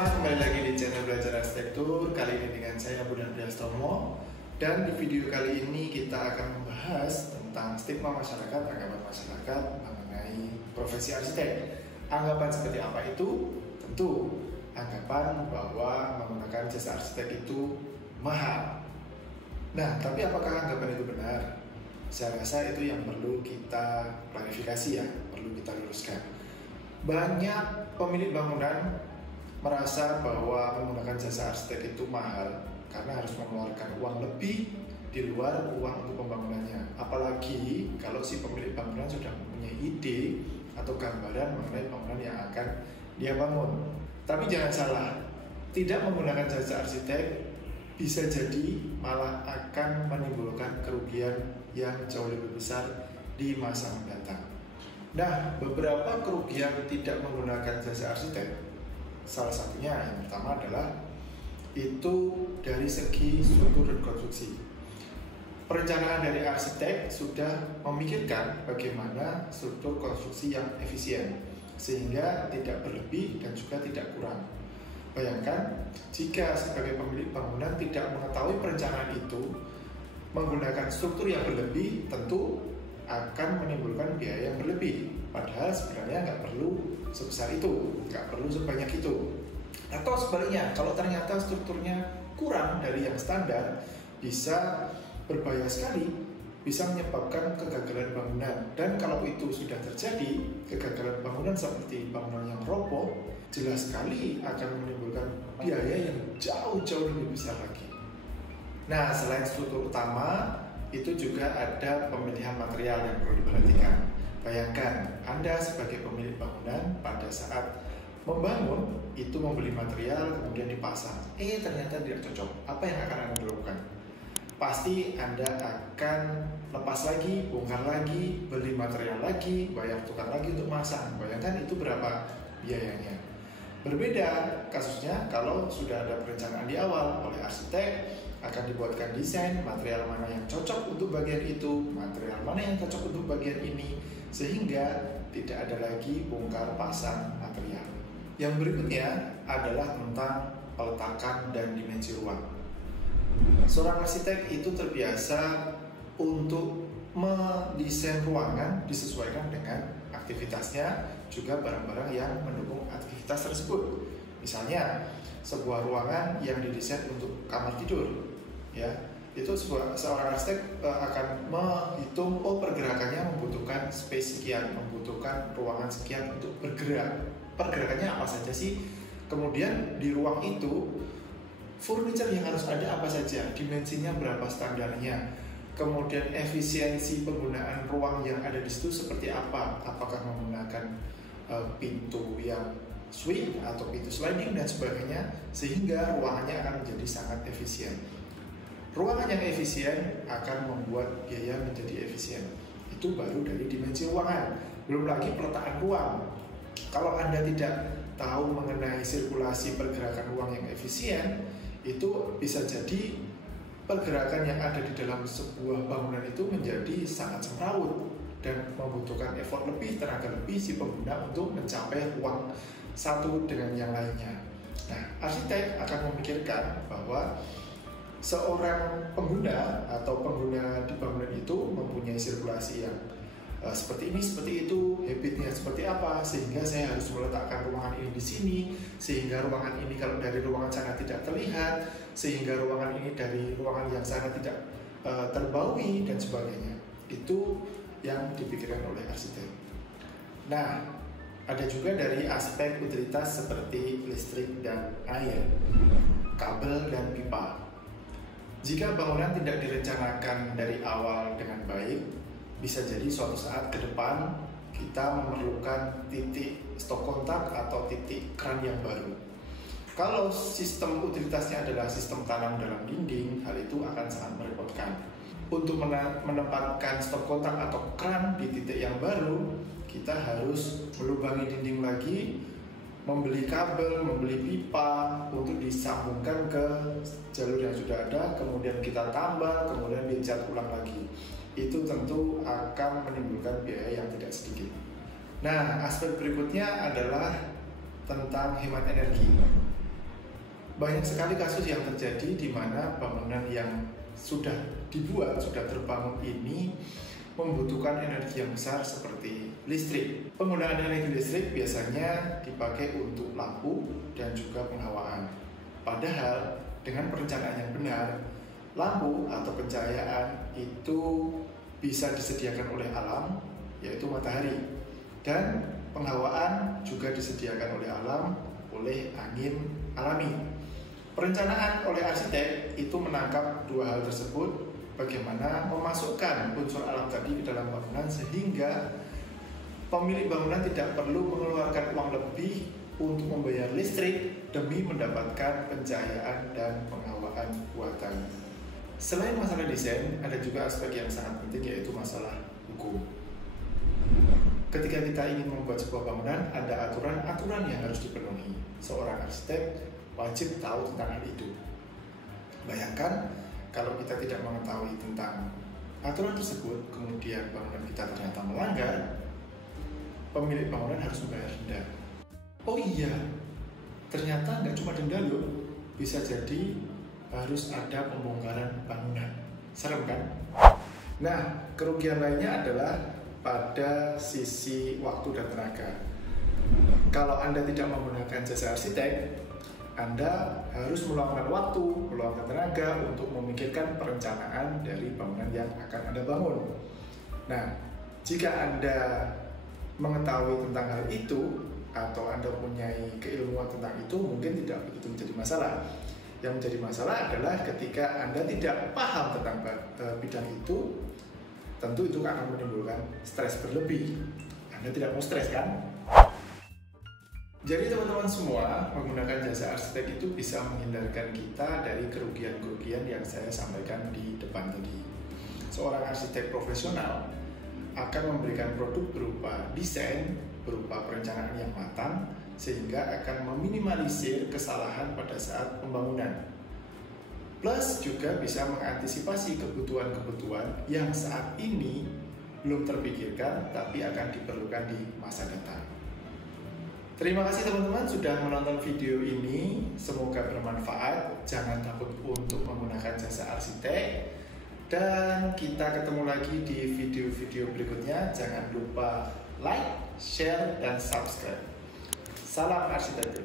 semua, kembali lagi di channel Belajar Arsitektur. Kali ini dengan saya Budi Priastomo. Dan di video kali ini kita akan membahas tentang stigma masyarakat, anggapan masyarakat mengenai profesi arsitek. Anggapan seperti apa itu? Tentu anggapan bahwa menggunakan jasa arsitek itu mahal. Nah, tapi apakah anggapan itu benar? Saya rasa itu yang perlu kita klarifikasi ya, perlu kita luruskan. Banyak pemilik bangunan merasa bahwa menggunakan jasa arsitek itu mahal karena harus mengeluarkan uang lebih di luar uang untuk pembangunannya. Apalagi kalau si pemilik bangunan sudah mempunyai ide atau gambaran mengenai bangunan yang akan dia bangun. Tapi jangan salah, tidak menggunakan jasa arsitek bisa jadi malah akan menimbulkan kerugian yang jauh lebih besar di masa mendatang. Nah, beberapa kerugian tidak menggunakan jasa arsitek, salah satunya yang pertama adalah itu dari segi struktur dan konstruksi. Perencanaan dari arsitek sudah memikirkan bagaimana struktur konstruksi yang efisien sehingga tidak berlebih dan juga tidak kurang. Bayangkan jika sebagai pemilik bangunan tidak mengetahui perencanaan itu, menggunakan struktur yang berlebih tentu akan menimbulkan biaya yang berlebih. Padahal sebenarnya nggak perlu sebesar itu, nggak perlu sebanyak itu. Atau sebaliknya, kalau ternyata strukturnya kurang dari yang standar, bisa berbahaya sekali, bisa menyebabkan kegagalan bangunan. Dan kalau itu sudah terjadi, kegagalan bangunan seperti bangunan yang roboh, jelas sekali akan menimbulkan biaya yang jauh-jauh lebih besar lagi. Nah, selain struktur utama, itu juga ada pemilihan material yang perlu diperhatikan. Bayangkan, Anda sebagai pemilik bangunan pada saat membangun, itu membeli material kemudian dipasang. Ternyata tidak cocok. Apa yang akan Anda lakukan? Pasti Anda akan lepas lagi, bongkar lagi, beli material lagi, bayar tukang lagi untuk masang. Bayangkan itu berapa biayanya. Berbeda kasusnya kalau sudah ada perencanaan di awal oleh arsitek, akan dibuatkan desain material mana yang cocok untuk bagian itu, material mana yang cocok untuk bagian ini, sehingga tidak ada lagi bongkar pasang material. Yang berikutnya adalah tentang peletakan dan dimensi ruang. Seorang arsitek itu terbiasa untuk mendesain ruangan disesuaikan dengan aktivitasnya, juga barang-barang yang mendukung aktivitas tersebut. Misalnya, sebuah ruangan yang didesain untuk kamar tidur, ya, itu seorang arsitek akan menghitung pergerakannya membutuhkan space sekian, membutuhkan ruangan sekian untuk bergerak. Pergerakannya apa saja sih? Kemudian di ruang itu furniture yang harus ada apa saja, dimensinya berapa standarnya, kemudian efisiensi penggunaan ruang yang ada di situ seperti apa, apakah menggunakan pintu yang swing atau pintu sliding dan sebagainya, sehingga ruangannya akan menjadi sangat efisien. Ruangan yang efisien akan membuat biaya menjadi efisien. Itu baru dari dimensi ruangan. Belum lagi peletakan ruang. Kalau Anda tidak tahu mengenai sirkulasi pergerakan ruang yang efisien, itu bisa jadi pergerakan yang ada di dalam sebuah bangunan itu menjadi sangat semrawut dan membutuhkan effort lebih, tenaga lebih si pengguna untuk mencapai ruang satu dengan yang lainnya. Nah, arsitek akan memikirkan bahwa seorang pengguna atau pengguna di bangunan itu mempunyai sirkulasi yang seperti ini, seperti itu, habitnya seperti apa, sehingga saya harus meletakkan ruangan ini di sini, sehingga ruangan ini kalau dari ruangan sana tidak terlihat, sehingga ruangan ini dari ruangan yang sana tidak terbaui dan sebagainya. Itu yang dipikirkan oleh arsitek. Nah, ada juga dari aspek utilitas seperti listrik dan air, kabel dan pipa. Jika bangunan tidak direncanakan dari awal dengan baik, bisa jadi suatu saat ke depan kita memerlukan titik stop kontak atau titik kran yang baru. Kalau sistem utilitasnya adalah sistem tanam dalam dinding, hal itu akan sangat merepotkan. Untuk menempatkan stop kontak atau kran di titik yang baru, kita harus melubangi dinding lagi, membeli kabel, membeli pipa untuk disambungkan ke jalur yang sudah ada, kemudian kita tambal, kemudian dicat ulang lagi. Itu tentu akan menimbulkan biaya yang tidak sedikit. Nah, aspek berikutnya adalah tentang hemat energi. Banyak sekali kasus yang terjadi di mana bangunan yang sudah dibuat, sudah terbangun ini membutuhkan energi yang besar seperti listrik. Penggunaan energi listrik biasanya dipakai untuk lampu dan juga penghawaan. Padahal dengan perencanaan yang benar, lampu atau pencahayaan itu bisa disediakan oleh alam, yaitu matahari, dan penghawaan juga disediakan oleh alam, oleh angin alami. Perencanaan oleh arsitek itu menangkap dua hal tersebut, bagaimana memasukkan unsur alam tadi ke dalam bangunan sehingga pemilik bangunan tidak perlu mengeluarkan uang lebih untuk membayar listrik demi mendapatkan pencahayaan dan penghawaan buatan. Selain masalah desain, ada juga aspek yang sangat penting, yaitu masalah hukum. Ketika kita ingin membuat sebuah bangunan, ada aturan-aturan yang harus dipenuhi. Seorang arsitek wajib tahu tentang hal itu. Bayangkan kalau kita tidak mengetahui tentang aturan tersebut, kemudian bangunan kita ternyata melanggar, pemilik bangunan harus membayar denda. Oh iya, ternyata nggak cuma denda loh, bisa jadi harus ada pembongkaran bangunan. Serem kan? Nah, kerugian lainnya adalah pada sisi waktu dan tenaga. Kalau Anda tidak menggunakan jasa arsitek, Anda harus meluangkan waktu, meluangkan tenaga untuk memikirkan perencanaan dari bangunan yang akan Anda bangun. Nah, jika Anda mengetahui tentang hal itu, atau Anda punya keilmuan tentang itu, mungkin tidak begitu menjadi masalah. Yang menjadi masalah adalah ketika Anda tidak paham tentang bidang itu, tentu itu akan menimbulkan stres berlebih. Anda tidak mau stres kan? Jadi teman-teman semua, menggunakan jasa arsitek itu bisa menghindarkan kita dari kerugian-kerugian yang saya sampaikan di depan tadi. Seorang arsitek profesional akan memberikan produk berupa desain, berupa perencanaan yang matang, sehingga akan meminimalisir kesalahan pada saat pembangunan. Plus juga bisa mengantisipasi kebutuhan-kebutuhan yang saat ini belum terpikirkan tapi akan diperlukan di masa datang. Terima kasih teman-teman sudah menonton video ini, semoga bermanfaat. Jangan takut untuk menggunakan jasa arsitek, dan kita ketemu lagi di video-video berikutnya. Jangan lupa like, share, dan subscribe. Salam arsitektur.